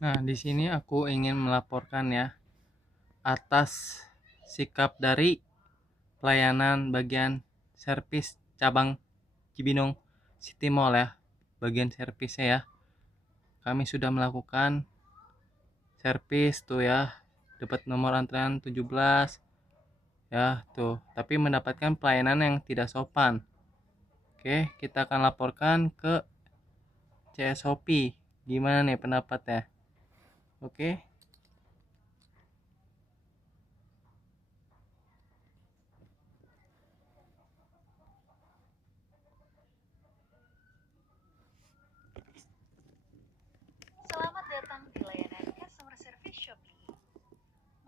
Nah, di sini aku ingin melaporkan ya atas sikap dari pelayanan bagian servis cabang Cibinong City Mall ya. Bagian servisnya ya. Kami sudah melakukan servis tuh ya. Dapat nomor antrean 17 ya tuh, tapi mendapatkan pelayanan yang tidak sopan. Oke, kita akan laporkan ke CSOP. Gimana nih pendapatnya? Oke. Selamat datang di layanan Customer Service Shopee.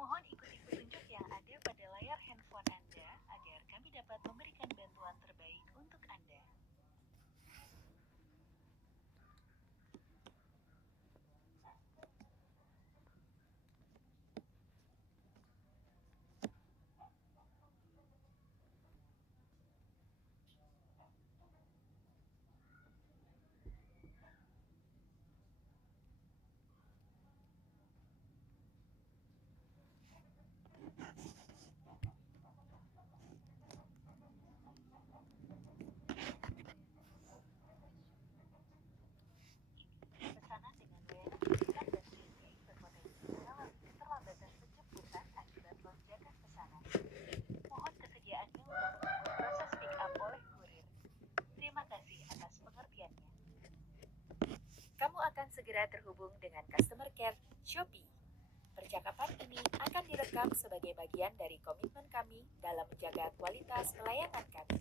Mohon ikuti petunjuk yang ada pada layar handphone Anda agar kami dapat memberikan bantuan terbaik untuk Anda. Pesanan dengan layanan pickup dan delivery berpotensi mengalami keterlambatan penjemputan akibat lonjakan pesanan. Mohon kesediaannya untuk menunggu proses pick up oleh kurir. Terima kasih atas pengertiannya. Kamu akan segera terhubung dengan Customer Care Shopee. Percakapan ini akan direkam sebagai bagian dari komitmen kami dalam menjaga kualitas pelayanan kami.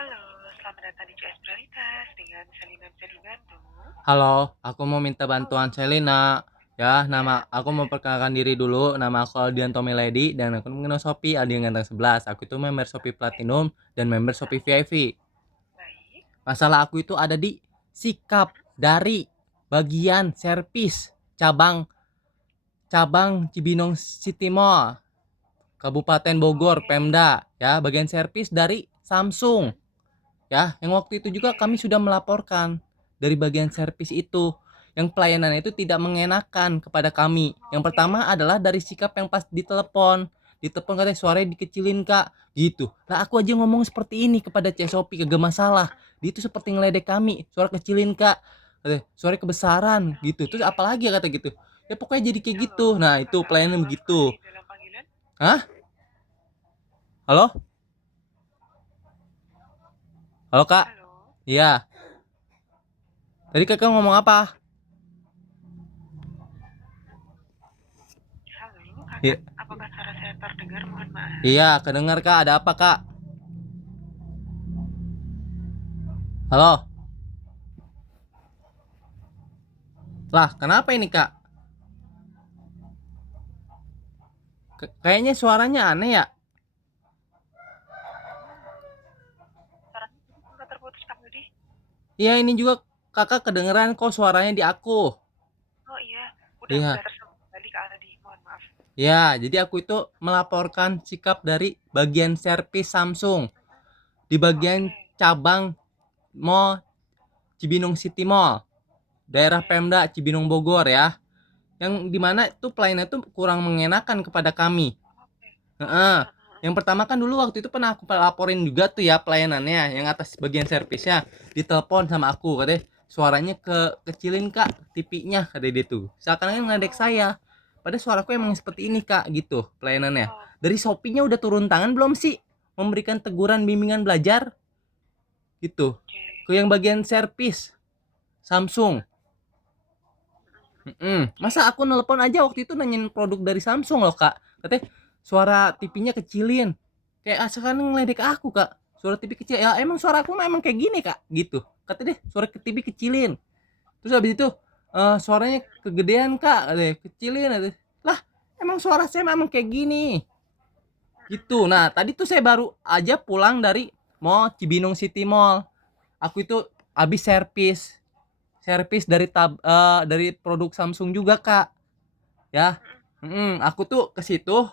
Halo, selamat datang di CS Prioritas dengan Selina bisa dibantu. Halo, aku mau minta bantuan Selina. Ya, nama aku mau perkenalkan diri dulu. Nama aku Aldian Tommy Lady dan aku mengenal Shopee Aldian Ganteng 11. Aku itu member Shopee Platinum dan member Shopee VIP. Baik, Masalah aku itu ada di sikap dari bagian servis cabang Cibinong City Mall, Kabupaten Bogor, Pemda. Ya, bagian servis dari Samsung. Ya, yang waktu itu juga kami sudah melaporkan dari bagian servis itu yang pelayanannya itu tidak mengenakan kepada kami. Yang pertama adalah dari sikap yang pas ditelepon katanya suaranya dikecilin kak gitu. Nah aku aja ngomong seperti ini kepada CSOP kagak masalah, dia itu seperti ngeledek kami, suara kecilin kak, katanya, suaranya kebesaran gitu. Terus apalagi ya kata gitu. Ya pokoknya jadi kayak gitu. Nah, itu pelayanan begitu. Dalam panggilan? Hah? Halo? Halo, Kak? Halo? Iya. Tadi Kakak ngomong apa? Halo, Iya, Kakak. Apakah suara saya terdengar? Mohon maaf. iya, kedengar Kak. Ada apa, Kak? Halo? Lah, kenapa ini, Kak? Kayaknya suaranya aneh ya? Suaranya sempat terputus, Kak Budi. Iya, ini juga Kakak kedengeran kok suaranya di aku. Oh iya, udah Iya. tersambung kembali Kak Aldi. Mohon maaf. Ya, jadi aku itu melaporkan sikap dari bagian servis Samsung di Oh, bagian oke. cabang Mall Cibinong City Mall, daerah Oke. Pemda Cibinong Bogor ya. Yang dimana itu pelayanan itu kurang mengenakan kepada kami. Oke. Oke. Heeh. Yang pertama kan dulu waktu itu pernah aku laporin juga tuh ya pelayanannya yang atas bagian servisnya ditelepon sama aku katanya suaranya kecilin kak TV-nya kata dia tuh seakan-akan ngeledek saya padahal suaraku emang Oke. seperti ini kak gitu pelayanannya Oke. dari Shopee-nya udah turun tangan belum sih memberikan teguran bimbingan belajar gitu ke yang bagian servis Samsung. Masa aku nelpon aja waktu itu nanyain produk dari Samsung loh kak katanya suara TV-nya kecilin kayak sekarang ngeledek aku kak suara TV kecil ya emang suara aku emang kayak gini kak gitu kata deh suara TV kecilin terus habis itu suaranya kegedean kak deh kecilin aja. Lah emang suara saya memang kayak gini gitu. Nah tadi tuh saya baru aja pulang dari Mall Cibinong City Mall aku itu habis servis servis dari produk Samsung juga kak ya. Aku tuh ke situ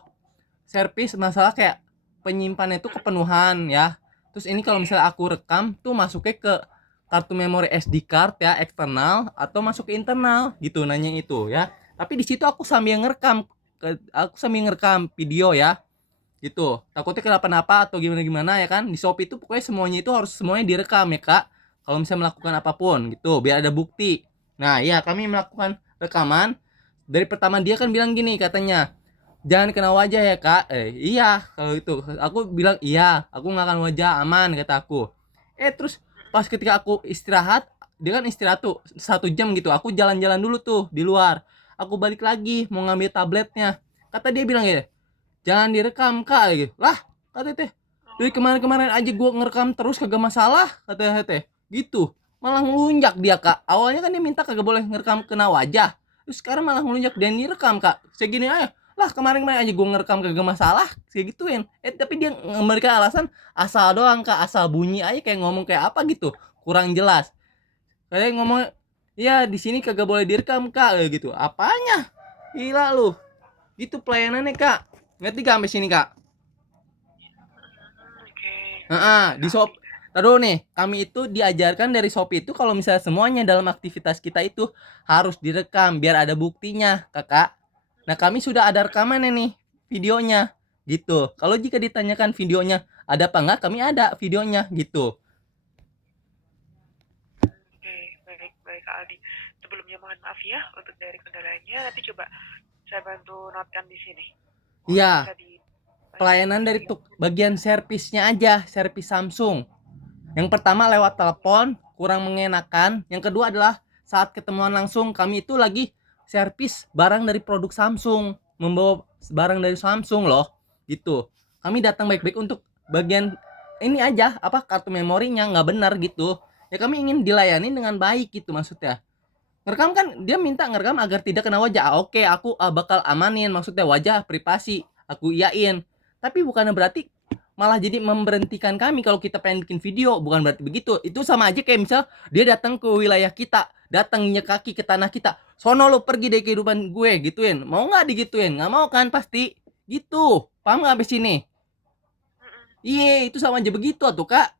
servis masalah kayak penyimpanannya itu kepenuhan ya. Terus ini kalau misalnya aku rekam tuh masuknya ke kartu memori SD card ya eksternal atau masuk ke internal gitu nanya itu ya. Tapi di situ aku sambil ngerekam video ya gitu. Takutnya kenapa-napa atau gimana-gimana ya kan. Di Shopee itu pokoknya semuanya itu harus semuanya direkam ya Kak. Kalau misalnya melakukan apapun gitu biar ada bukti. Nah, ya kami melakukan rekaman. Dari pertama dia kan bilang gini katanya, jangan kena wajah ya kak iya kalau itu aku bilang iya aku nggak akan wajah aman kata aku terus pas ketika aku istirahat dia kan istirahat tuh 1 jam gitu aku jalan-jalan dulu tuh di luar aku balik lagi mau ngambil tabletnya kata dia bilang ya jangan direkam kak gitu lah kata teh dari kemarin-kemarin aja gua ngerekam terus kagak masalah kata teh gitu malah ngelunjak dia kak awalnya kan dia minta kagak boleh ngerekam kena wajah terus sekarang malah ngelunjak dan direkam kak segini aja lah kemarin-kemarin aja gue ngerekam kagak masalah kayak gituin tapi dia memberikan alasan asal doang kak asal bunyi aja kayak ngomong kayak apa gitu kurang jelas kayak ngomong ya di sini kagak boleh direkam kak kayak gitu apanya gila lu gitu pelayanannya kak ngerti gak sampai sini kak. Oke. Di shop taruh nih kami itu diajarkan dari Shopee itu kalau misalnya semuanya dalam aktivitas kita itu harus direkam biar ada buktinya kakak. Nah kami sudah ada rekamannya nih videonya gitu. Kalau jika ditanyakan videonya ada apa enggak kami ada videonya gitu. Oke, baik, baik Kak Aldi. Sebelumnya mohon maaf ya untuk dari kendalanya. Nanti coba saya bantu notkan di sini. Mungkin Iya bisa di pelayanan dari bagian servisnya aja servis Samsung. Yang pertama lewat telepon kurang mengenakan. Yang kedua adalah saat ketemuan langsung kami itu lagi servis barang dari produk Samsung, membawa barang dari Samsung loh. Gitu. Kami datang baik-baik untuk bagian ini aja apa kartu memorinya nggak benar gitu. Ya kami ingin dilayani dengan baik gitu maksudnya. Ngerekam kan dia minta ngerekam agar tidak kena wajah. Oke, aku bakal amanin maksudnya wajah privasi. Aku iyain. Tapi bukannya berarti malah jadi memberhentikan kami kalau kita pengen bikin video, bukan berarti begitu. Itu sama aja kayak misal dia datang ke wilayah kita, datangnya kaki ke tanah kita. Sono lu pergi dari kehidupan gue gituin. Mau nggak digituin? Nggak mau kan pasti. Gitu. Paham nggak sampai sini? Iya, itu sama aja begitu tuh, Kak.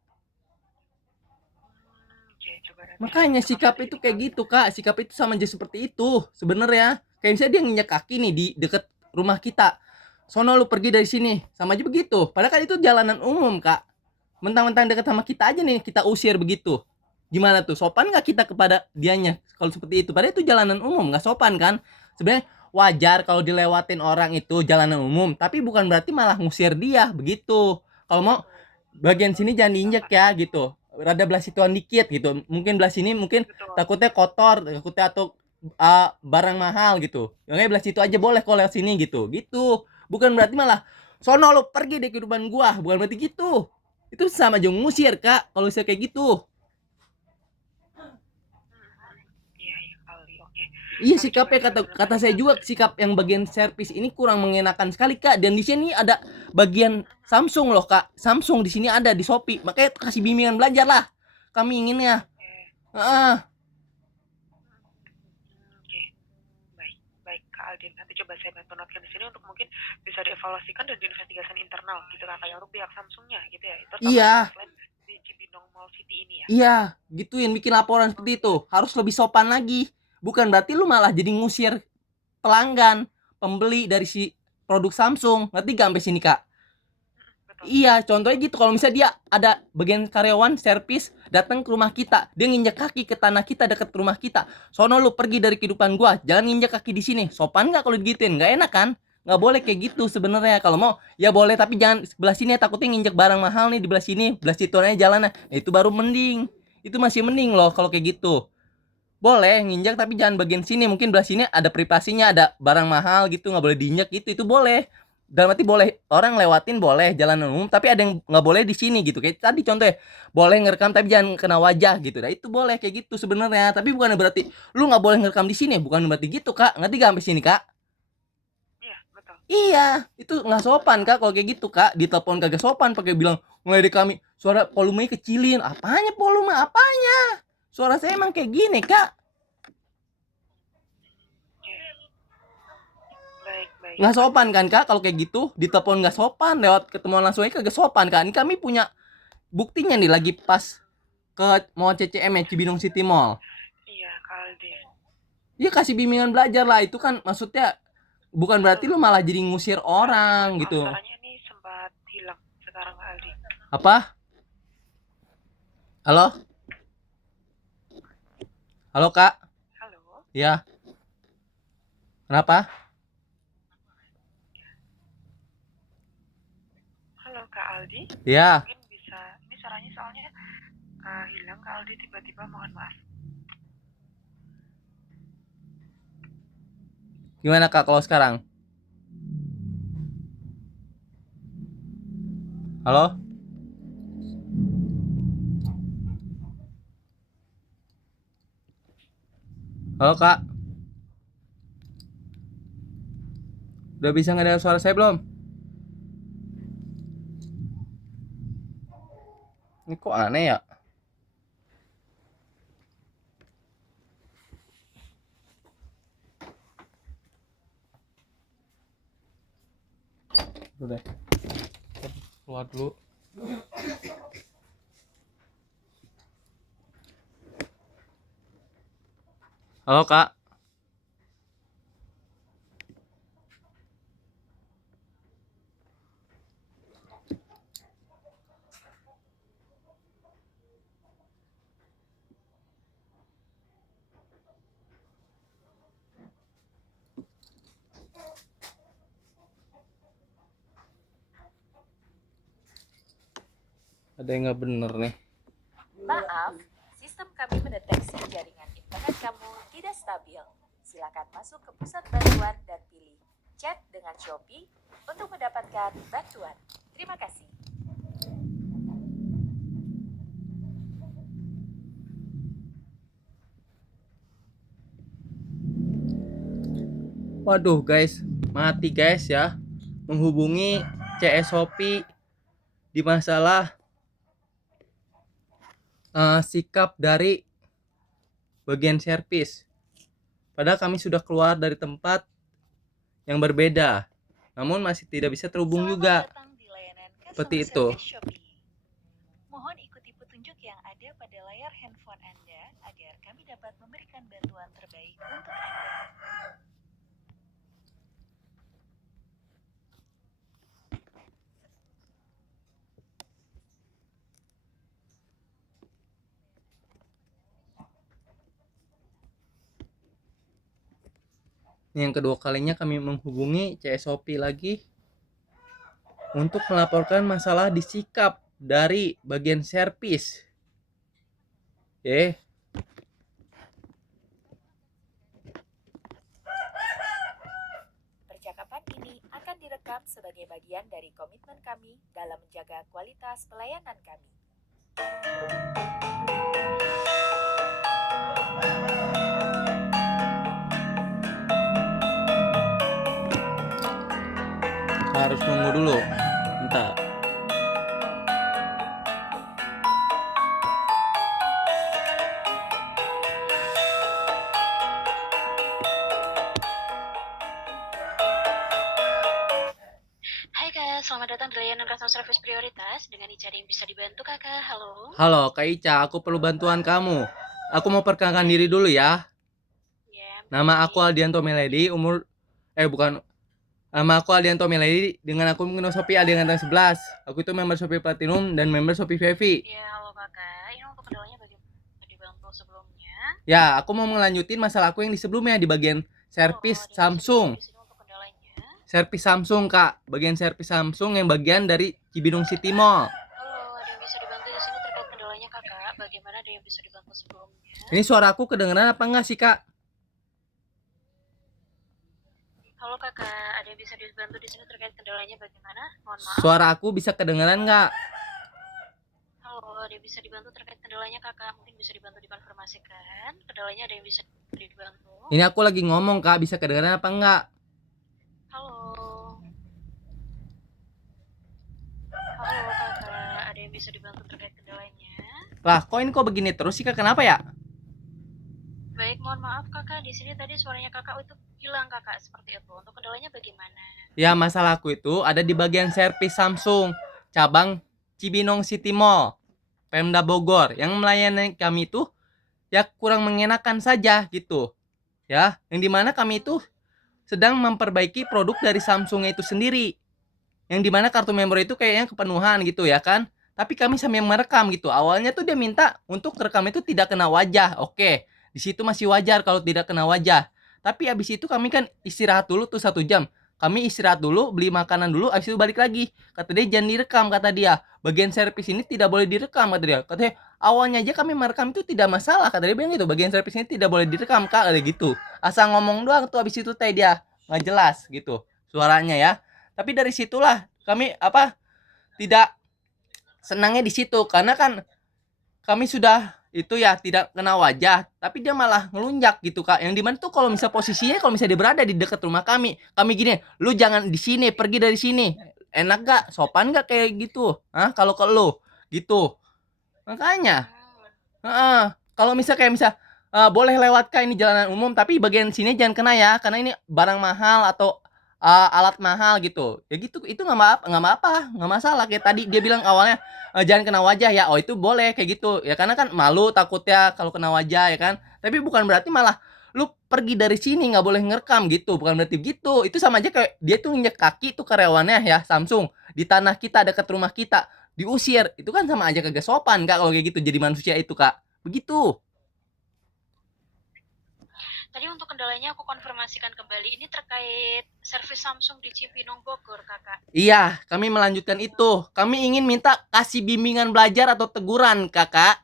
Oke, coba nanti saya Makanya tanyakan sikap pada itu ini kayak Kak. gitu, Kak. Sikap itu sama aja seperti itu sebenarnya. Kayak misalnya dia nginjak kaki nih di deket rumah kita. Sono lu pergi dari sini. Sama aja begitu. Padahal kan itu jalanan umum, Kak. Mentang-mentang deket sama kita aja nih kita usir begitu. Gimana tuh? Sopan nggak kita kepada dianya kalau seperti itu? Padahal itu jalanan umum, nggak sopan kan? Sebenarnya wajar kalau dilewatin orang itu jalanan umum, tapi bukan berarti malah ngusir dia begitu. Kalau mau bagian sini jangan diinjek ya gitu. Rada belah situan dikit gitu. Mungkin belah sini mungkin Betul. takutnya kotor, takutnya atau barang mahal gitu. Makanya belah situ aja boleh kalau lewat sini gitu. Gitu. Bukan berarti malah sono lo pergi dari kehidupan gua, bukan berarti gitu. Itu sama aja ngusir, Kak, kalau saya kayak gitu. Iya, iya kali, oke. Iya Kami coba sikapnya kata benar-benar saya juga sikap yang bagian servis ini kurang mengenakan sekali Kak. Dan di sini ada bagian Samsung loh Kak. Samsung di sini ada di Shopee. Makanya kasih bimbingan belajar lah. Kami inginnya. Oke. Oke, baik, baik Kak Aldin. Nanti coba saya bantu notkan di sini untuk mungkin bisa dievaluasikan dan diinvestigasikan internal gitu Kak, kayak untuk pihak Samsungnya gitu ya. Itu Iya. selain di Cibinong Mall City ini ya. Iya, gituin bikin laporan seperti itu. Harus lebih sopan lagi. Bukan berarti lu malah jadi ngusir pelanggan, pembeli dari si produk Samsung. Ngerti gak sampai sini Kak? Betul. Iya, contohnya gitu. Kalau misalnya dia ada bagian karyawan servis datang ke rumah kita, dia nginjak kaki ke tanah kita dekat rumah kita. Sono lu pergi dari kehidupan gua, jangan nginjak kaki di sini. Sopan nggak kalau digituin? Nggak enak kan? Nggak boleh kayak gitu sebenarnya. Kalau mau ya boleh, tapi jangan sebelah sini ya, takutnya nginjak barang mahal nih di belah sini, belah situ aja jalannya. Nah, itu baru mending. Itu masih mending loh kalau kayak gitu. Boleh nginjak tapi jangan bagian sini, mungkin belah sini ada privasinya, ada barang mahal gitu nggak boleh diinjak gitu, itu boleh. Dalam arti boleh orang lewatin, boleh jalanan umum, tapi ada yang nggak boleh di sini gitu, kayak tadi contohnya boleh ngerekam tapi jangan kena wajah gitu. Nah itu boleh kayak gitu sebenarnya, tapi bukan berarti lu nggak boleh ngerekam di sini, bukan berarti gitu Kak. Ngerti gak sampai sini Kak? Iya, betul. Iya, itu nggak sopan Kak kalau kayak gitu Kak. Di telepon kagak sopan pakai bilang ngeledek kami, suara volumenya kecilin. Apanya volume, apanya? Suara saya emang kayak gini Kak. Oke. Baik, baik. Nggak sopan kan Kak kalau kayak gitu. Di telepon nggak sopan, lewat ketemuan langsung aja kagak sopan kan. Ini kami punya buktinya nih, lagi pas ke mau CCM ya, Cibinong City Mall. Iya, Kak Aldin. Iya kasih bimbingan belajar lah, itu kan maksudnya bukan berarti lu malah jadi ngusir orang Maaf, gitu. suaranya ini sempat hilang sekarang Kak Aldin. Apa? Halo? Halo Kak? Halo. Ya. Kenapa? Halo Kak Aldi. Ya. Mungkin bisa, ini suaranya soalnya hilang Kak Aldi tiba-tiba, mohon maaf. Gimana Kak kalau sekarang? Halo? Halo Kak? Udah bisa ngedengar suara saya belum? Ini kok aneh ya? Udah deh. Keluar dulu. Halo Kak? Ada yang nggak bener nih. Maaf, sistem kami mendeteksi jaringan internet kamu tidak stabil. Silakan masuk ke pusat bantuan dan pilih chat dengan Shopee untuk mendapatkan bantuan. Terima kasih. Waduh guys, mati guys ya. Menghubungi CS Shopee di masalah sikap dari bagian servis. Padahal kami sudah keluar dari tempat yang berbeda, namun masih tidak bisa terhubung juga. Seperti itu. Mohon ikuti petunjuk yang ada pada layar handphone Anda agar kami dapat memberikan bantuan terbaik untuk Anda. Yang kedua kalinya kami menghubungi CS Shopee lagi untuk melaporkan masalah di sikap dari bagian servis. Percakapan ini akan direkam sebagai bagian dari komitmen kami dalam menjaga kualitas pelayanan kami. Harus nunggu dulu. Bentar. Hai Kak, selamat datang di layanan customer service prioritas. Dengan Ica ada yang bisa dibantu Kakak? Halo? Halo Kak Ica, aku perlu bantuan kamu. Aku mau perkenalkan diri dulu ya. Ya, Nama aku baik. Aldianto Meledi, Nama aku Aldianto Meledi dengan aku mengenal Shopee Aldianto 11. Aku itu member Shopee Platinum dan member Shopee Vivi. Ya, halo Kakak. Ini untuk kendalanya bagaimana? Bisa dibantu sebelumnya? Ya, aku mau melanjutin masalah aku yang di sebelumnya di bagian servis Halo, ada yang bisa Samsung. dibantu di sini untuk kendalanya? Servis Samsung, Kak. Bagian servis Samsung yang bagian dari Cibinong City Mall. Halo, ada yang bisa dibantu di sini terkait kendalanya Kakak? Bagaimana, ada yang bisa dibantu sebelumnya? Ini suara aku kedengeran apa enggak sih, Kak? Halo Kakak, ada yang bisa dibantu di sini terkait kendalanya bagaimana? Mohon maaf. Suara aku bisa kedengeran enggak? Halo, ada yang bisa dibantu terkait kendalanya Kakak? Mungkin bisa dibantu dikonfirmasikan. Kendalanya ada yang bisa dibantu? Ini aku lagi ngomong, Kak. Bisa kedengeran apa enggak? Halo. Halo Kakak, ada yang bisa dibantu terkait kendalanya? Lah, kok begini terus sih, Kak? Kenapa ya? Baik, mohon maaf Kakak, di sini tadi suaranya Kakak itu hilang Kakak, seperti itu. Untuk kendalanya bagaimana? Ya, masalahku itu ada di bagian servis Samsung, cabang Cibinong City Mall, Pemda Bogor. Yang melayani kami itu ya kurang mengenakan saja gitu. Ya, yang dimana kami itu sedang memperbaiki produk dari Samsung itu sendiri. Yang dimana kartu memori itu kayaknya kepenuhan gitu ya kan. Tapi kami sambil merekam gitu. Awalnya tuh dia minta untuk rekam itu tidak kena wajah. Oke, di situ masih wajar kalau tidak kena wajah. Tapi abis itu kami kan istirahat dulu tuh 1 jam. Kami istirahat dulu, beli makanan dulu, abis itu balik lagi. Kata dia jangan direkam, kata dia. Bagian servis ini tidak boleh direkam, kata dia. Katanya awalnya aja kami merekam itu tidak masalah, kata dia bilang gitu. Bagian servis ini tidak boleh direkam, Kak, kata gitu. Asal ngomong doang tuh abis itu teh dia nggak jelas gitu suaranya ya. Tapi dari situlah kami tidak senangnya di situ karena kan kami sudah itu ya tidak kena wajah, tapi dia malah ngelunjak gitu Kak. Yang dimana tuh kalau misal posisinya kalau misalnya dia berada di dekat rumah kami gini, lu jangan di sini, pergi dari sini. Enak gak? Sopan gak kayak gitu? Kalau ke lu gitu. Makanya, kalau misal kayak misal boleh lewat Kak, ini jalanan umum, tapi bagian sini jangan kena ya, karena ini barang mahal atau alat mahal gitu. Ya gitu, itu nggak apa, nggak masalah. Kayak tadi dia bilang awalnya jangan kena wajah ya. Oh itu boleh kayak gitu. Ya karena kan malu takutnya kalau kena wajah ya kan. Tapi bukan berarti malah lu pergi dari sini nggak boleh ngerekam gitu. Bukan berarti gitu. Itu sama aja kayak dia tuh nginjek kaki tuh karyawannya ya Samsung di tanah kita dekat rumah kita diusir. Itu kan sama aja kagak sopan Kak kalau kayak gitu jadi manusia itu Kak. Begitu. Tadi untuk kendalanya aku konfirmasikan kembali. Ini terkait servis Samsung di Cibinong Bogor, Kakak. Iya, kami melanjutkan itu. Kami ingin minta kasih bimbingan belajar atau teguran, Kakak.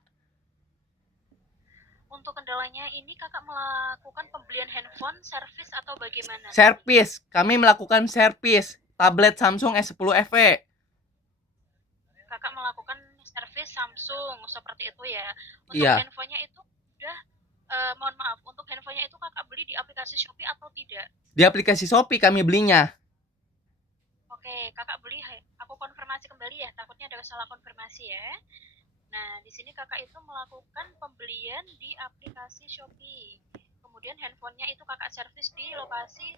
Untuk kendalanya ini Kakak melakukan pembelian handphone, servis atau bagaimana? Servis. Kami melakukan servis tablet Samsung S10 FE. Kakak melakukan servis Samsung seperti itu ya. Untuk Iya. handphonenya itu sudah mohon maaf, untuk handphonenya itu Kakak beli di aplikasi Shopee atau tidak? Di aplikasi Shopee kami belinya. Oke, Kakak beli, aku konfirmasi kembali ya, takutnya ada salah konfirmasi ya. Nah, di sini Kakak itu melakukan pembelian di aplikasi Shopee. Kemudian handphonenya itu Kakak servis di lokasi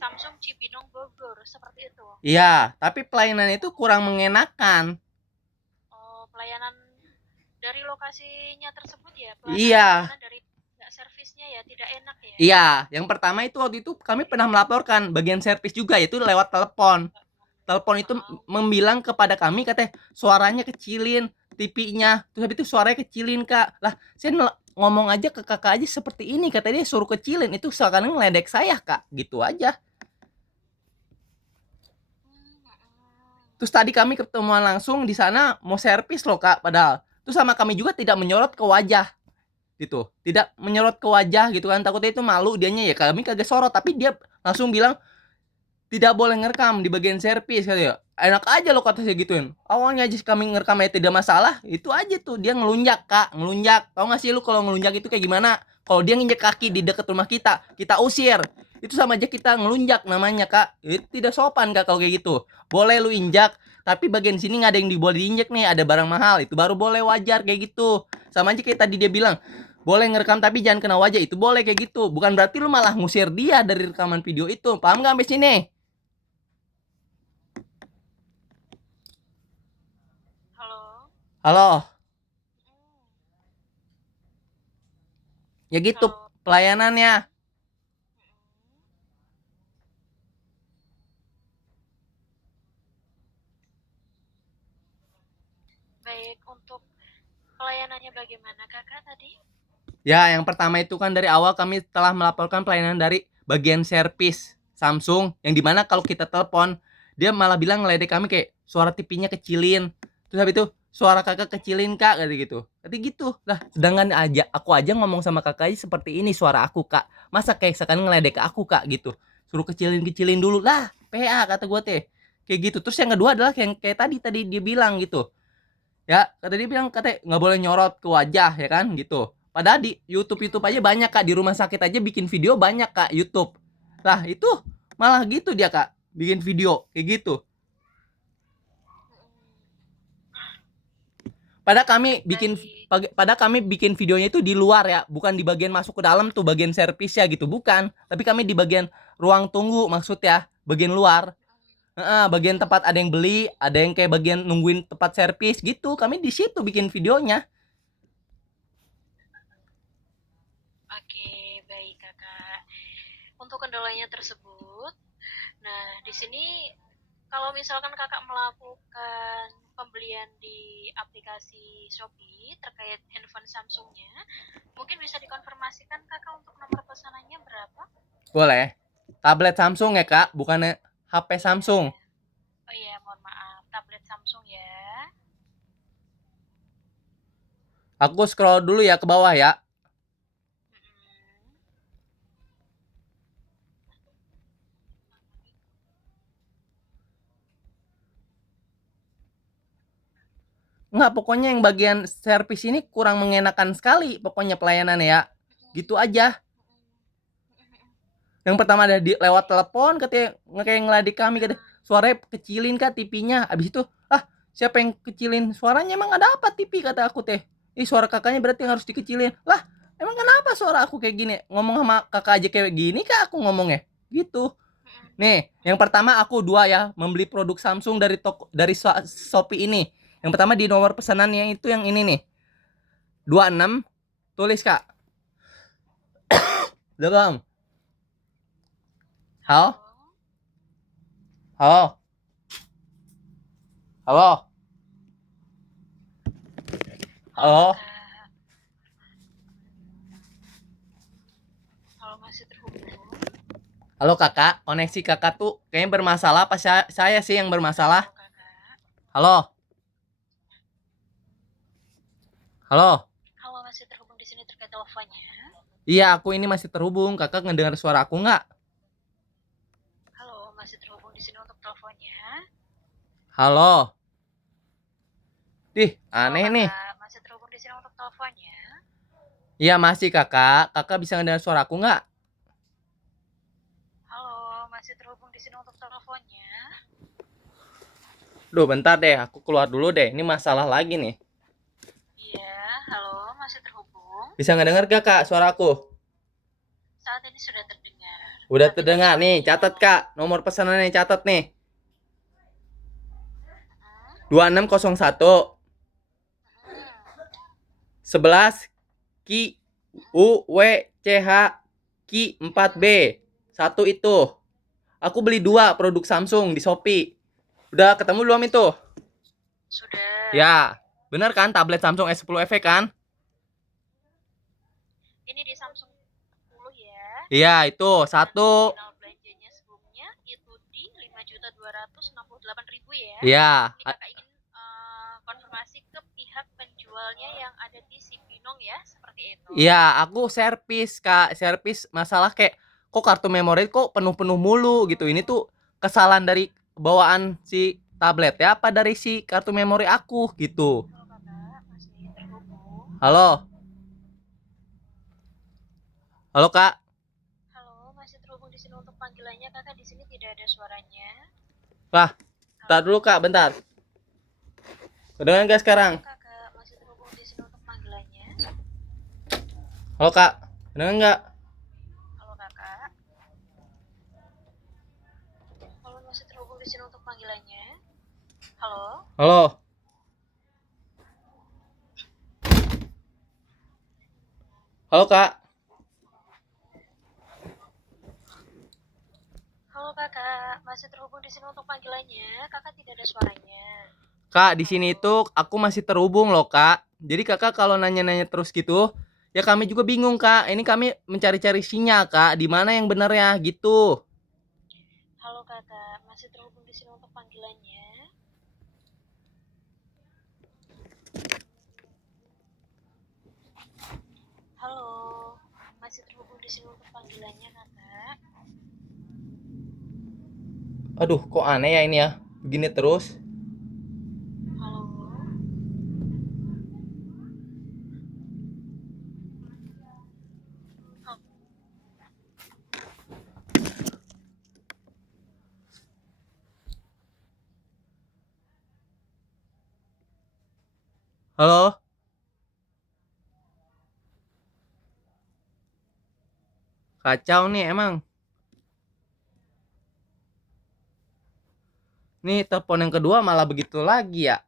Samsung Cibinong Bogor, seperti itu. Iya, tapi pelayanan itu kurang mengenakan. Oh, pelayanan dari lokasinya tersebut ya? Iya. Pelayanan dari servisnya ya tidak enak ya? Iya, yang pertama itu waktu itu kami pernah melaporkan bagian servis juga, yaitu lewat telepon. Telepon itu membilang kepada kami katanya suaranya kecilin, TV-nya, terus habis itu suaranya kecilin Kak. Lah, saya ngomong aja ke kakak aja seperti ini, kata dia suruh kecilin, itu seakan ngeledek saya kak, gitu aja. Terus tadi kami ketemuan langsung di sana mau servis loh kak, padahal. Terus sama kami juga tidak menyorot ke wajah, gitu. Tidak menyorot ke wajah gitu kan, takutnya itu malu dianya, ya kami kagak sorot, tapi dia langsung bilang tidak boleh ngerekam di bagian servis katanya. Enak aja lo kata saya gituin. Awalnya aja kami ngerekamnya tidak masalah, itu aja tuh dia ngelunjak kak, ngelunjak. Tahu nggak sih lu kalau ngelunjak itu kayak gimana? Kalau dia nginjek kaki di dekat rumah kita usir. Itu sama aja kita ngelunjak namanya kak. Itu tidak sopan kak kalau kayak gitu. Boleh lu injak, tapi bagian sini nggak ada yang boleh diinjek nih, ada barang mahal, itu baru boleh, wajar kayak gitu. Sama aja kayak tadi dia bilang, boleh ngerekam tapi jangan kena wajah, itu boleh kayak gitu. Bukan berarti lu malah ngusir dia dari rekaman video itu. Paham nggak sampai sini? Halo. Halo, Hmm, ya gitu halo. pelayanannya. Hmm. Baik, untuk pelayanannya bagaimana kakak tadi? Ya, yang pertama itu kan dari awal kami telah melaporkan pelayanan dari bagian servis Samsung, yang dimana kalau kita telepon dia malah bilang ngeledek kami kayak suara TV-nya kecilin. Terus habis itu suara kakak kecilin kak, kata gitu. Tadi gitu lah. Sedangkan aku aja ngomong sama kakak aja seperti ini suara aku kak. Masa kayak sekarang ngeledek ke aku kak gitu. Suruh kecilin dulu lah. PA kata gue teh. Kayak gitu. Terus yang kedua adalah kayak tadi dia bilang gitu. Ya, kata dia bilang katanya nggak boleh nyorot ke wajah ya kan gitu. Padahal di YouTube aja banyak kak, di rumah sakit aja bikin video banyak kak YouTube. Lah itu malah gitu dia kak, bikin video kayak gitu. Padahal kami bikin Baik. pada kami bikin videonya itu di luar ya, bukan di bagian masuk ke dalam tuh bagian servisnya gitu, bukan. Tapi kami di bagian ruang tunggu maksudnya, bagian luar. Bagian tempat ada yang beli, ada yang kayak bagian nungguin tempat servis gitu. Kami di situ bikin videonya. Oke, baik kakak. Untuk kendalanya tersebut, nah di sini kalau misalkan kakak melakukan pembelian di aplikasi Shopee terkait handphone Samsungnya, mungkin bisa dikonfirmasikan kakak untuk nomor pesanannya berapa? Boleh. Tablet Samsung ya kak, bukannya HP Iya. Samsung. Oh iya, mohon maaf, tablet Samsung ya. Aku scroll dulu ya ke bawah ya. Mm-mm. Nggak, pokoknya yang bagian servis ini kurang mengenakan sekali. Pokoknya pelayanannya ya. Gitu aja. Yang pertama ada di lewat telepon, katanya kayak ngeladik kami, katanya suaranya kecilin kak TV-nya. Abis itu, siapa yang kecilin suaranya, emang ada apa TV, kata aku teh. Suara kakaknya berarti yang harus dikecilin. Lah, emang kenapa suara aku kayak gini? Ngomong sama kakak aja kayak gini kak aku ngomongnya. Gitu. Nih, yang pertama aku dua ya, membeli produk Samsung dari Shopee ini. Yang pertama di nomor pesanannya itu yang ini nih. 26, tulis kak. Udah bang? Halo? Halo? Halo? Halo? Kak. Halo, masih terhubung? Halo kakak, koneksi kakak tuh kayaknya bermasalah, apa saya sih yang bermasalah? Halo kakak. Halo? Halo? Halo, masih terhubung di sini terkait teleponnya. Iya, aku ini masih terhubung. Kakak ngedengar suara aku nggak? Halo, masih terhubung di sini untuk teleponnya. Halo? Halo Aneh nih. kakak, masih terhubung di sini untuk teleponnya. Iya masih kakak. Kakak bisa ngedengar suara aku nggak? Halo, masih terhubung di sini untuk teleponnya. Duh, bentar deh. Aku keluar dulu deh. Ini masalah lagi nih. Iya, halo, masih terhubung. Bisa ngedengar gak kak suara aku? Saat ini sudah terdengar. Udah Tapi terdengar tadi nih. suaranya Catat ngomong. kak. Nomor pesanannya catat nih. Hmm, 2601 11 Ki U W C H Ki 4B. Satu itu. Aku beli 2 produk Samsung di Shopee. Udah ketemu belum itu? Sudah. Ya, bener kan tablet Samsung S10 FE kan? Ini di Samsung 10 ya. Iya, itu satu. Nominal belanjanya sebelumnya itu di 5.268.000 ya. Iya. Ini kakak ingin konfirmasi ke pihak penjualnya yang ada di Cibinong ya, seperti itu. Iya, aku servis, Kak. Servis masalah kayak kok kartu memori kok penuh-penuh mulu gitu. Ini tuh kesalahan dari bawaan si tablet ya apa dari si kartu memori aku gitu. Halo kakak, masih terhubung. Halo. Halo, Kak. Halo, masih terhubung di sini untuk panggilannya. Kakak di sini tidak ada suaranya. Wah, bentar dulu, Kak, bentar. Kedengeran gak sekarang? Kakak masih terhubung di sini untuk panggilannya. Halo, Kak. Kedengeran nggak? Halo kakak. Halo, masih terhubung di sini untuk panggilannya. Halo. Halo. Halo, Kak. Halo kakak, masih terhubung di sini untuk panggilannya. Kakak tidak ada suaranya. Kak, di sini tuh aku masih terhubung loh, Kak. Jadi Kakak kalau nanya-nanya terus gitu, ya kami juga bingung, Kak. Ini kami mencari-cari sinyal, Kak. Di mana yang benar ya, gitu. Halo kakak, masih terhubung di sini untuk panggilannya. Halo, masih terhubung di sini untuk panggilannya kakak. Aduh, kok aneh ya ini ya. Begini terus. Halo. Halo? Kacau nih emang. Nih telepon yang kedua malah begitu lagi ya.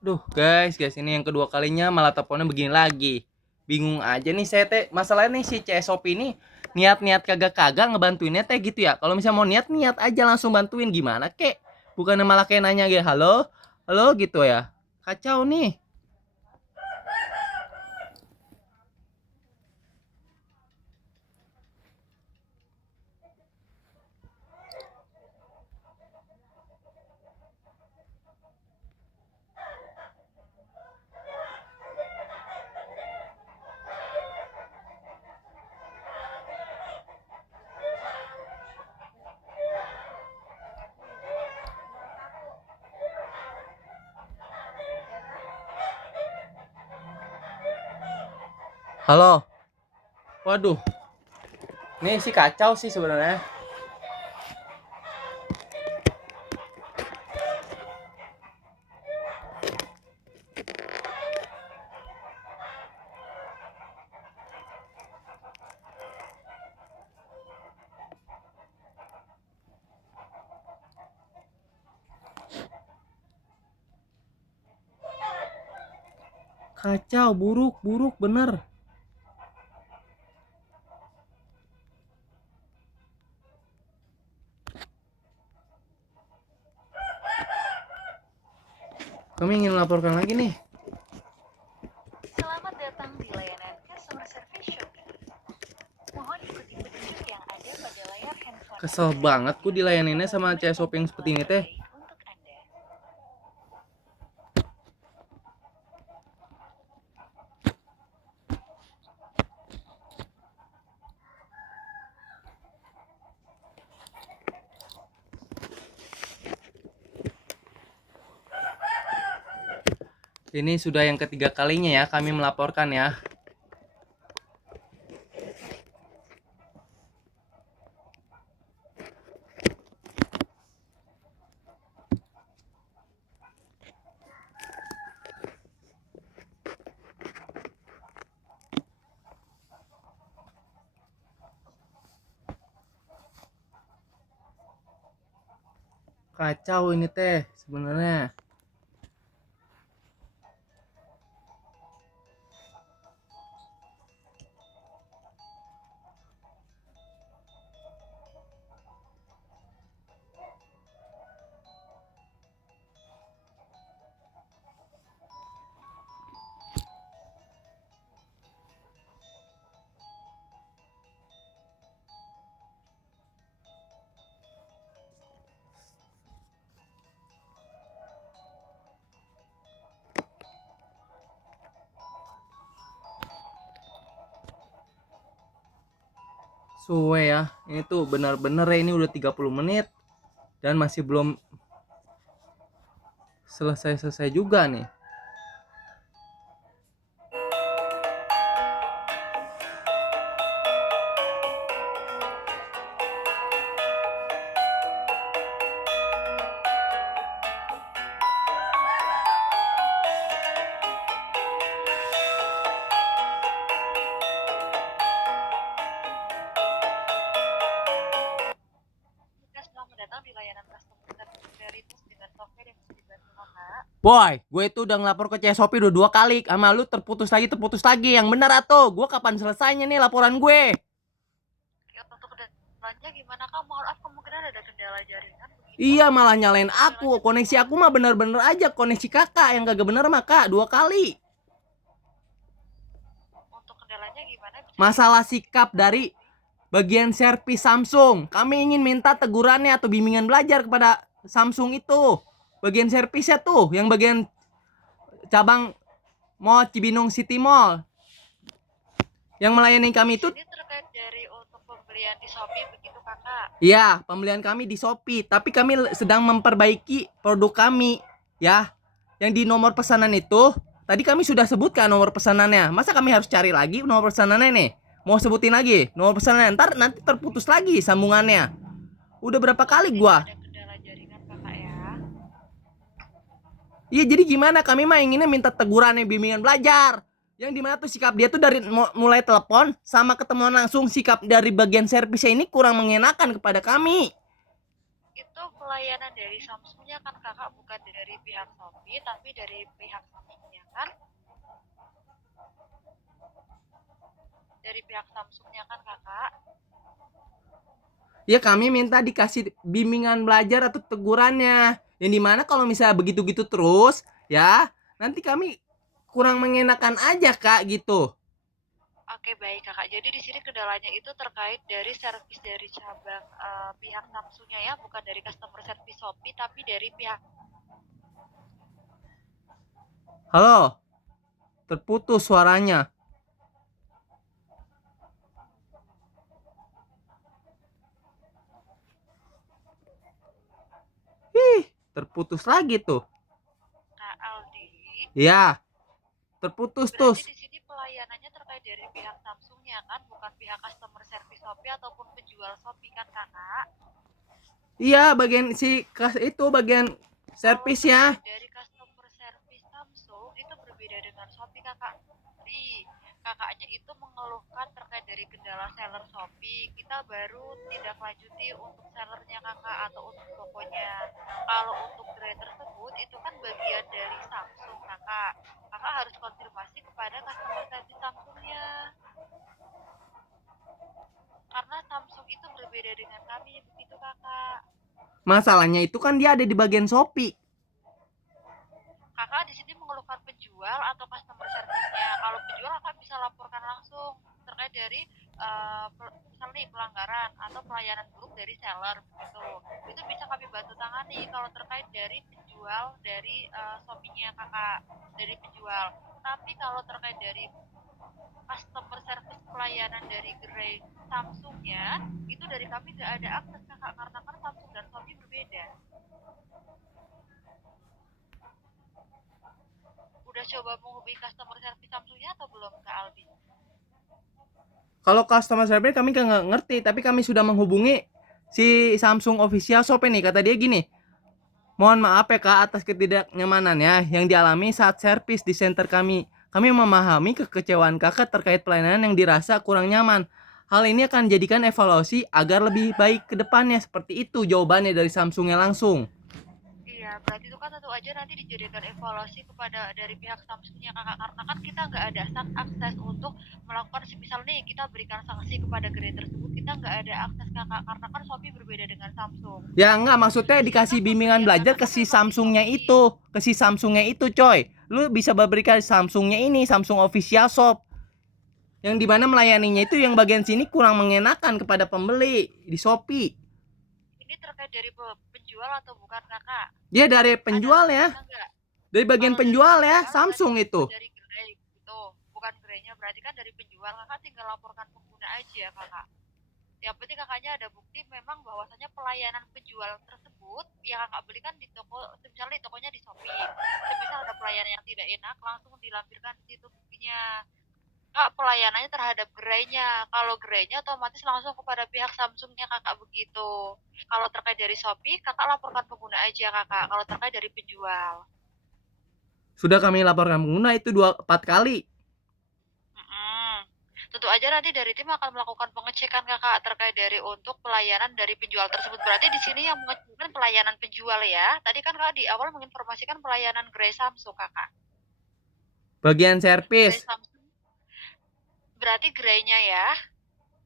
Duh, guys, ini yang kedua kalinya malah teleponnya begini lagi. Bingung aja nih saya teh. Masalahnya nih si CSOP ini niat-niat kagak-kagak ngebantuinnya teh gitu ya. Kalau misalnya mau niat aja langsung bantuin gimana kek. Bukannya malah kayak nanya gitu, halo? Halo gitu ya. Kacau nih. Halo. Waduh. Nih sih kacau sih sebenarnya. Kacau, buruk bener. Kami ingin melaporkan lagi nih. Selamat datang di layanan customer service Shopee. Mohon ikuti petunjuk yang ada pada layar handphone. Kesel banget ku dilayaninnya sama CSOP yang seperti ini teh. Untuk Anda. Ini sudah yang ketiga kalinya ya kami melaporkan ya. Kacau ini teh sebenarnya. Suwe ya. Ini tuh benar-benar ya, ini udah 30 menit dan masih belum selesai-selesai juga nih. Oke, selamat datang di layanan customer service Veritas dengan Sofi dan bisa dibantu kakak. Boy, gue itu udah ngelapor ke CSOP udah 2 kali. Sama lu terputus lagi. Yang bener atuh. Gue kapan selesainya nih laporan gue? Ya, untuk kedepannya gimana kak? Mohon maaf kemungkinan ada kendala jaringan begitu. Iya malah nyalain aku. Koneksi aku mah bener-bener aja. Koneksi kakak yang kagak bener mah kak 2 kali. Untuk kendalanya gimana? Bisa Masalah sikap dari bagian servis Samsung. Kami ingin minta tegurannya atau bimbingan belajar kepada Samsung itu. Bagian servisnya tuh, yang bagian cabang Mall Cibinong City Mall. Yang melayani kami itu, ini terkait dari untuk pembelian di Shopee begitu kakak. ya, pembelian kami di Shopee, tapi kami sedang memperbaiki produk kami, ya. Yang di nomor pesanan itu, tadi kami sudah sebutkan nomor pesanannya. Masa kami harus cari lagi nomor pesanannya nih? Mau sebutin lagi nomor pesanannya, ntar nanti terputus lagi sambungannya. Udah berapa kali gua? Tidak ada kendala jaringan kakak ya. Iya jadi gimana, kami mah inginnya minta teguran bimbingan belajar. Yang dimana tuh sikap dia tuh dari mulai telepon sama ketemuan langsung, sikap dari bagian servisnya ini kurang mengenakan kepada kami. Itu pelayanan dari Samsungnya kan kakak, bukan dari pihak Shopee tapi dari pihak Samsungnya kan. Dari pihak Samsungnya kan kakak. Ya kami minta dikasih bimbingan belajar atau tegurannya. Yang dimana kalau misalnya begitu-gitu terus ya nanti kami kurang mengenakan aja kak gitu. Oke baik kakak. Jadi di sini kendalanya itu terkait dari servis dari cabang pihak Samsungnya ya, bukan dari customer service Shopee tapi dari pihak. Halo, terputus suaranya. Terputus lagi tuh. Kak Aldi. Ya, terputus tuh. Berarti di sini pelayanannya terkait dari pihak Samsungnya kan, bukan pihak customer service Shopee ataupun penjual Shopee kan kakak? Iya, bagian itu bagian servisnya. Dari customer service Samsung itu berbeda dengan Shopee kakak. Di kakaknya itu mengeluhkan terkait dari kendala seller Shopee. Kita baru tindak lanjuti untuk sellernya kakak atau untuk tokonya. Kalau untuk gerai tersebut itu kan bagian dari Samsung kakak. Kakak harus konfirmasi kepada customer service Samsungnya. Karena Samsung itu berbeda dengan kami begitu kakak. Masalahnya itu kan dia ada di bagian Shopee. Kakak di sini mengeluhkan penjual atau customer service-nya. Kalau penjual kakak bisa laporkan langsung terkait dari misal nih pelanggaran atau pelayanan buruk dari seller gitu. Itu bisa kami bantu tangani kalau terkait dari penjual dari Shopee-nya kakak, dari penjual. Tapi kalau terkait dari customer service pelayanan dari gerai Samsung-nya itu dari kami nggak ada akses kakak, karena kan Samsung dan Shopee berbeda. Udah coba menghubungi customer service Samsungnya atau belum, Kak Aldi? Kalau customer service kami nggak ngerti, tapi kami sudah menghubungi si Samsung official shop ini. Kata dia gini, mohon maaf ya Kak atas ketidaknyamanannya yang dialami saat servis di center kami. Kami memahami kekecewaan Kakak terkait pelayanan yang dirasa kurang nyaman. Hal ini akan jadikan evaluasi agar lebih baik ke depannya. Seperti itu jawabannya dari Samsungnya langsung. Iya, berarti itu kan tentu aja nanti dijadikan evaluasi kepada dari pihak Samsungnya Kakak, karena kan kita nggak ada akses untuk melakukan semisal nih kita berikan sanksi kepada gerai tersebut, kita nggak ada akses Kakak, karena kan Shopee berbeda dengan Samsung. Ya enggak, maksudnya Di sini dikasih kan bimbingan pembelian belajar Kakak ke kan si memang di Samsungnya Shopee. itu. Ke si Samsungnya itu coy. Lu bisa berikan Samsungnya ini, Samsung official shop. Yang dimana melayaninya itu yang bagian sini kurang mengenakan kepada pembeli di Shopee. Ini terkait dari penjual atau bukan Kakak? Dia dari Ada penjual ya. bisa nggak? Dari bagian Kalau dari penjual ya, penjual Samsung berarti itu. dari gerai gitu, bukan gerainya, berarti kan dari penjual Kakak tinggal laporkan pengguna aja Kakak. Yang penting Kakaknya ada bukti memang bahwasanya pelayanan penjual tersebut yang Kakak beli kan di toko, misalnya di tokonya di Shopee. Semisal ada pelayanan yang tidak enak, langsung dilampirkan di situ buktinya. Kak, pelayanannya terhadap gerainya. Kalau gerainya otomatis langsung kepada pihak Samsungnya Kakak begitu. Kalau terkait dari Shopee, Kakak laporkan pengguna aja Kakak. Kalau terkait dari penjual. Sudah kami laporkan pengguna itu 4 kali. Tentu aja nanti dari tim akan melakukan pengecekan Kakak terkait dari untuk pelayanan dari penjual tersebut. Berarti di sini yang mengecekkan pelayanan penjual ya. Tadi kan Kakak di awal menginformasikan pelayanan gerai Samsung Kakak. Bagian Gerai servis. Samsung berarti gerainya ya.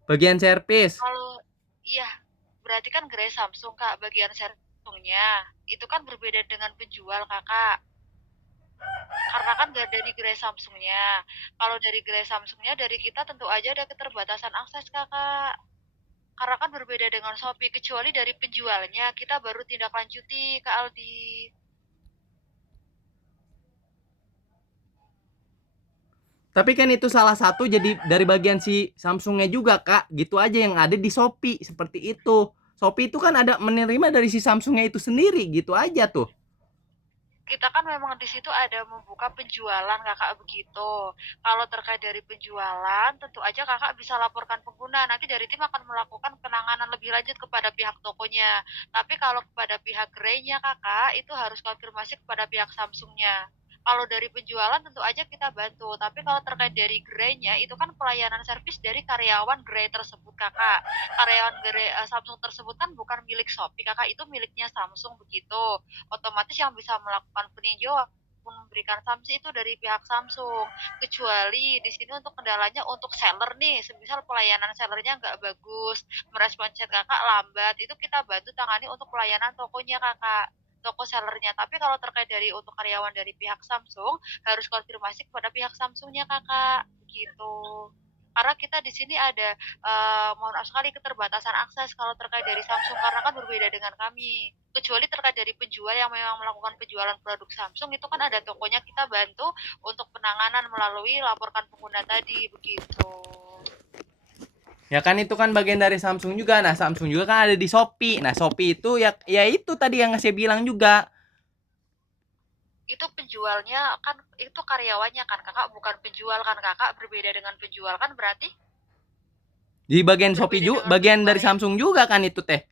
Bagian servis. Kalau iya, berarti kan gerai Samsung Kak, bagian Samsungnya. Itu kan berbeda dengan penjual Kakak. Karena kan gak dari gerai Samsungnya. Kalau dari gerai Samsungnya dari kita tentu aja ada keterbatasan akses Kakak. Karena kan berbeda dengan Shopee, kecuali dari penjualnya kita baru tindak lanjuti Kak Aldi. Tapi kan itu salah satu jadi dari bagian si Samsungnya juga Kak. Gitu aja yang ada di Shopee seperti itu. Shopee itu kan ada menerima dari si Samsungnya itu sendiri gitu aja tuh. Kita kan memang di situ ada membuka penjualan Kakak begitu. Kalau terkait dari penjualan, tentu aja Kakak bisa laporkan pengguna. Nanti dari tim akan melakukan penanganan lebih lanjut kepada pihak tokonya. Tapi kalau kepada pihak gerainya Kakak, itu harus konfirmasi kepada pihak Samsungnya. Kalau dari penjualan tentu aja kita bantu, tapi kalau terkait dari gerainya itu kan pelayanan servis dari karyawan gerai tersebut Kakak. Karyawan gerai Samsung tersebut kan bukan milik Shopee Kakak, itu miliknya Samsung begitu. Otomatis yang bisa melakukan peninjauan memberikan sanksi itu dari pihak Samsung, kecuali di sini untuk kendalanya untuk seller nih, semisal pelayanan sellernya nggak bagus, merespon chat Kakak lambat, itu kita bantu tangani untuk pelayanan tokonya Kakak, toko sellernya. Tapi kalau terkait dari untuk karyawan dari pihak Samsung harus konfirmasi kepada pihak Samsungnya Kakak gitu, karena kita di sini ada mohon maaf sekali keterbatasan akses kalau terkait dari Samsung karena kan berbeda dengan kami. Kecuali terkait dari penjual yang memang melakukan penjualan produk Samsung itu kan ada tokonya kita bantu untuk penanganan melalui laporkan pengguna tadi begitu. Ya kan itu kan bagian dari Samsung juga. Nah, Samsung juga kan ada di Shopee. Nah, Shopee itu ya itu tadi yang saya bilang juga. Itu penjualnya kan itu karyawannya kan Kakak, bukan penjual kan Kakak, berbeda dengan penjual kan berarti Di bagian Shopee berbeda juga, dengan bagian penjual dari ya. Samsung juga kan itu teh.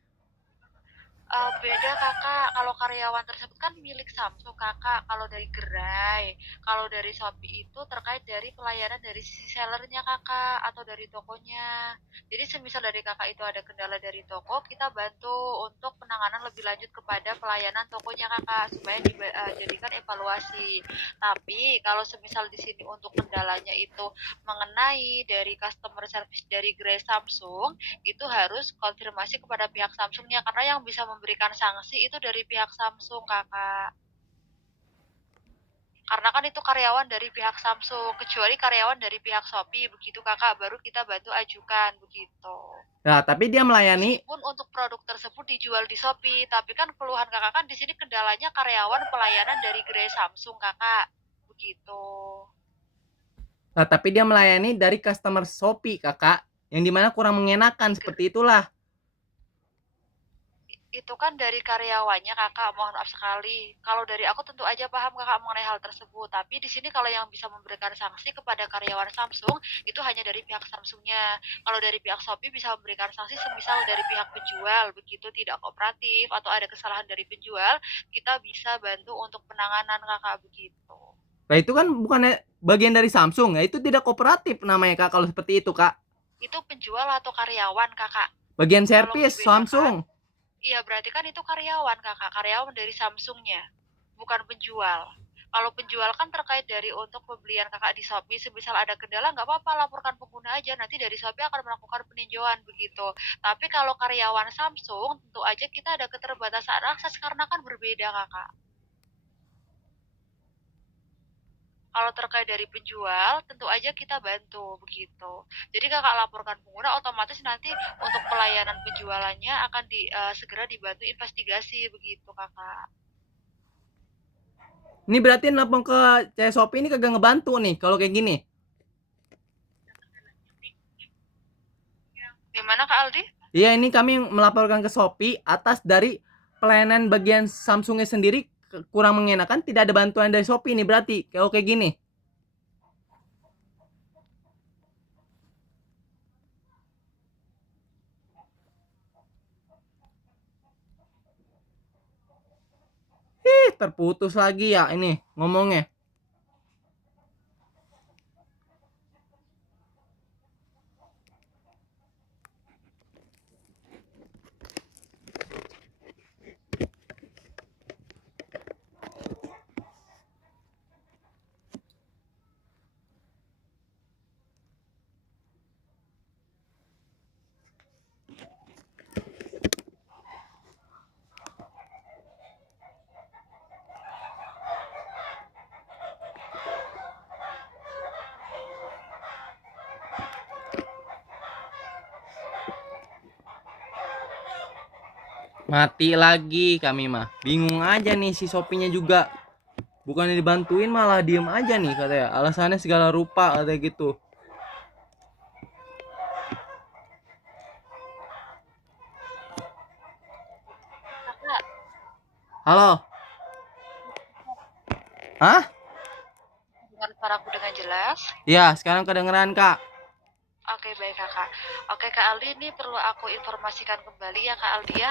Beda Kakak, kalau karyawan tersebut kan milik Samsung Kakak, kalau dari gerai, kalau dari Shopee itu terkait dari pelayanan dari sisi sellernya Kakak, atau dari tokonya. Jadi semisal dari Kakak itu ada kendala dari toko, kita bantu untuk penanganan lebih lanjut kepada pelayanan tokonya Kakak, supaya dijadikan evaluasi. Tapi kalau semisal di sini untuk kendalanya itu mengenai dari customer service dari gerai Samsung, itu harus konfirmasi kepada pihak Samsungnya karena yang bisa memberikan sanksi itu dari pihak Samsung Kakak, karena kan itu karyawan dari pihak Samsung, kecuali karyawan dari pihak Shopee begitu Kakak, baru kita bantu ajukan begitu. Nah, tapi dia melayani Meskipun untuk produk tersebut dijual di Shopee, tapi kan keluhan Kakak kan di sini kendalanya karyawan pelayanan dari gerai Samsung Kakak begitu. Nah, tapi dia melayani dari customer Shopee, Kakak. Yang dimana kurang mengenakan seperti itulah. Itu kan dari karyawannya kakak, mohon maaf sekali. Kalau dari aku tentu aja paham kakak mengenai hal tersebut. Tapi di sini kalau yang bisa memberikan sanksi kepada karyawan Samsung itu hanya dari pihak Samsungnya. Kalau dari pihak Shopee bisa memberikan sanksi semisal dari pihak penjual begitu tidak kooperatif atau ada kesalahan dari penjual, kita bisa bantu untuk penanganan kakak begitu. Nah itu kan bukannya bagian dari Samsung ya, itu tidak kooperatif namanya kak kalau seperti itu kak. Itu penjual atau karyawan kakak? Bagian Tolong servis dibedakan. Samsung. Iya, berarti kan itu karyawan, kakak. Karyawan dari Samsungnya, bukan penjual. Kalau penjual kan terkait dari untuk pembelian kakak di Shopee, semisal ada kendala nggak apa-apa, laporkan pengguna aja. Nanti dari Shopee akan melakukan peninjauan begitu. Tapi kalau karyawan Samsung, tentu aja kita ada keterbatasan akses karena kan berbeda, kakak. Kalau terkait dari penjual, tentu aja kita bantu begitu. Jadi kakak laporkan pengguna, otomatis nanti untuk pelayanan penjualannya akan segera dibantu investigasi begitu kakak. Ini berarti nelpon ke Shopee ini kagak ngebantu nih kalau kayak gini. Gimana kak Aldi? Iya, ini kami melaporkan ke Shopee atas dari pelayanan bagian Samsungnya sendiri kurang mengenakan, tidak ada bantuan dari Shopee ini berarti kalau kayak gini. Terputus lagi ya ini ngomongnya. Mati lagi kami mah. Bingung aja nih si Shopee-nya juga. Bukannya dibantuin malah diem aja nih katanya. Alasannya segala rupa katanya gitu. Kakak, Halo. Hah? dengar suaraku dengan jelas? Ya, sekarang kedengeran kak. Oke, baik kakak. Oke kak Aldi, ini perlu aku informasikan kembali ya kak Aldi ya,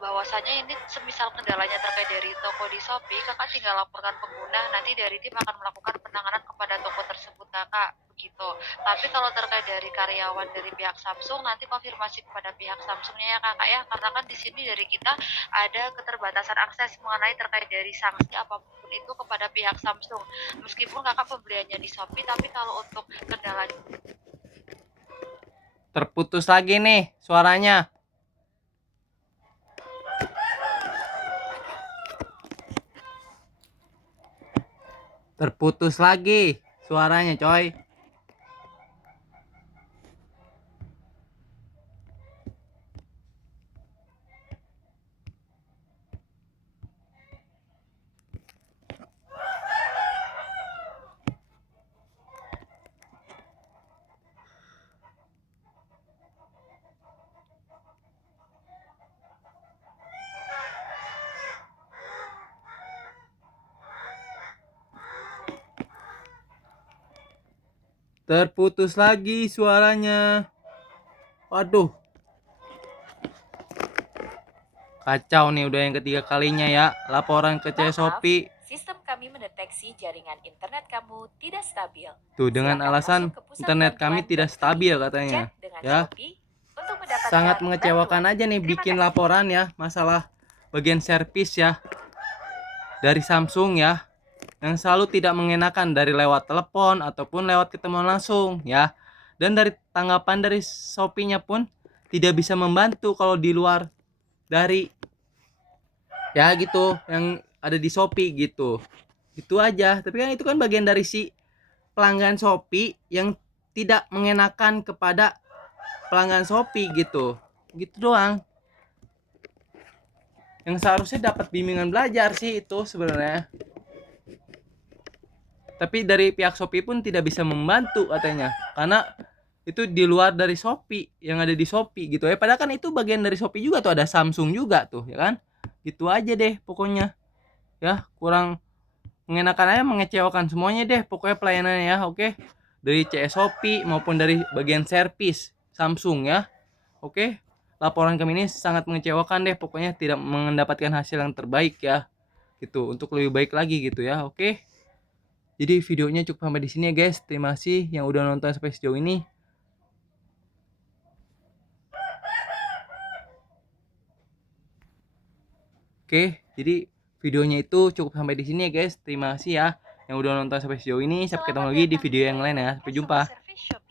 bahwasanya ini semisal kendalanya terkait dari toko di Shopee, kakak tinggal laporkan pengguna, nanti dari tim akan melakukan penanganan kepada toko tersebut kakak, begitu. Tapi kalau terkait dari karyawan dari pihak Samsung, nanti konfirmasi kepada pihak Samsungnya ya kakak ya, karena kan di sini dari kita ada keterbatasan akses mengenai terkait dari sanksi apapun itu kepada pihak Samsung. Meskipun kakak pembeliannya di Shopee, tapi kalau untuk kendalanya Terputus lagi nih suaranya. Terputus lagi suaranya coy. Terputus lagi suaranya. Waduh. Kacau nih udah yang ketiga kalinya ya laporan ke Shopee. Sistem kami mendeteksi jaringan internet kamu tidak stabil. Tuh dengan Silakan alasan masuk ke pusat internet kami bantuan tidak dan stabil klik katanya. chat dengan Ya. Shopee untuk mendapatkan Sangat mengecewakan bantuan. aja nih Terima bikin kasih. laporan ya masalah bagian servis ya dari Samsung ya yang selalu tidak mengenakan dari lewat telepon ataupun lewat ketemu langsung ya. Dan dari tanggapan dari Shopee-nya pun tidak bisa membantu kalau di luar dari ya gitu yang ada di Shopee gitu. Itu aja. Tapi kan itu kan bagian dari si pelanggan Shopee yang tidak mengenakan kepada pelanggan Shopee gitu. Gitu doang. Yang seharusnya dapat bimbingan belajar sih itu sebenarnya. Tapi dari pihak Shopee pun tidak bisa membantu katanya. Karena itu di luar dari Shopee, yang ada di Shopee gitu ya. Padahal kan itu bagian dari Shopee juga tuh, ada Samsung juga tuh ya kan. Gitu aja deh pokoknya ya, kurang mengenakan aja, mengecewakan semuanya deh pokoknya pelayanannya ya. Oke, dari CS Shopee maupun dari bagian servis Samsung ya. Oke, laporan kami ini sangat mengecewakan deh pokoknya, tidak mendapatkan hasil yang terbaik ya gitu, untuk lebih baik lagi gitu ya. Oke, jadi videonya cukup sampai di sini ya guys. Terima kasih yang udah nonton sampai sejauh ini. Oke, jadi videonya itu cukup sampai di sini ya guys. Terima kasih ya yang udah nonton sampai sejauh ini. Sampai ketemu lagi di video yang lain ya. Sampai jumpa. Service Shopee.